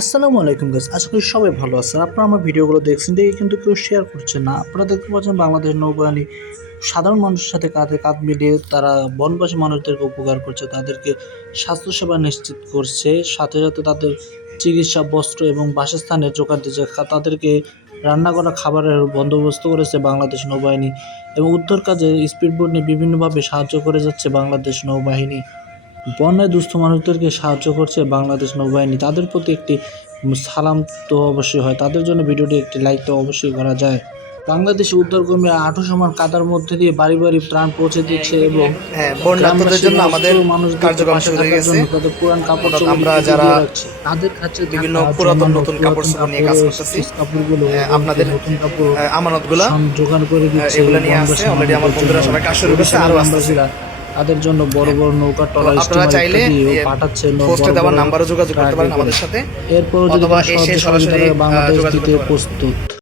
আসসালামু আলাইকুম গাছ আশা করি সবাই ভালো আছেন। আপনারা আমার ভিডিওগুলো দেখছেন দেখে কিন্তু কেউ শেয়ার করছে না। আপনারা দেখতে পাচ্ছেন বাংলাদেশ নৌবাহিনী সাধারণ মানুষের সাথে কাঁধে কাঁধ মিলিয়ে তারা বনবাসী মানুষদেরকে উপকার করছে, তাদেরকে স্বাস্থ্যসেবা নিশ্চিত করছে। সাথে সাথে তাদের চিকিৎসা, বস্ত্র এবং বাসস্থানের জোগাড় দিচ্ছে। তাদেরকে রান্না করা খাবারের বন্দোবস্ত করেছে বাংলাদেশ নৌবাহিনী এবং উদ্ধার কাজে স্পিড স্পিডবোট নিয়ে বিভিন্নভাবে সাহায্য করে যাচ্ছে বাংলাদেশ নৌবাহিনী। বন্যায় দুস্থ মানুষদেরকে সাহায্য করছে বাংলাদেশ নৌবাহিনী তাদের প্রতি একটি সালাম তো অবশ্যই হয় তাদের জন্য ভিডিওটি একটি লাইক তো অবশ্যই করা যায় বাংলাদেশে উদ্ধারকর্মী আঠো সমান কাদার মধ্যে দিয়ে বাড়ি বাড়ি ত্রাণ পৌঁছে দিচ্ছে এবং হ্যাঁ জন্য আমাদের কার্যক্রম শুরু হয়ে গেছে পুরান কাপড় আমরা যারা তাদের কাছে বিভিন্ন পুরাতন নতুন কাপড় চোপড় নিয়ে কাজ করতেছি। কাপড়গুলো হ্যাঁ, আপনাদের, নতুন কাপড় জোগাড় করে দিচ্ছে এগুলো নিয়ে আসছে। Already আমার বন্ধুরা সবাই কাজ শুরু করছে, আরও আসতেছে। তাদের জন্য বড় বড় নৌকা ট্রলার আপনারা চাইলে পাঠাচ্ছে পোস্টে দেওয়া দেওয়ার নাম্বারও যোগাযোগ করতে পারেন আমাদের সাথে। এরপর যদি সরাসরি, বাংলাদেশ দিতে প্রস্তুত।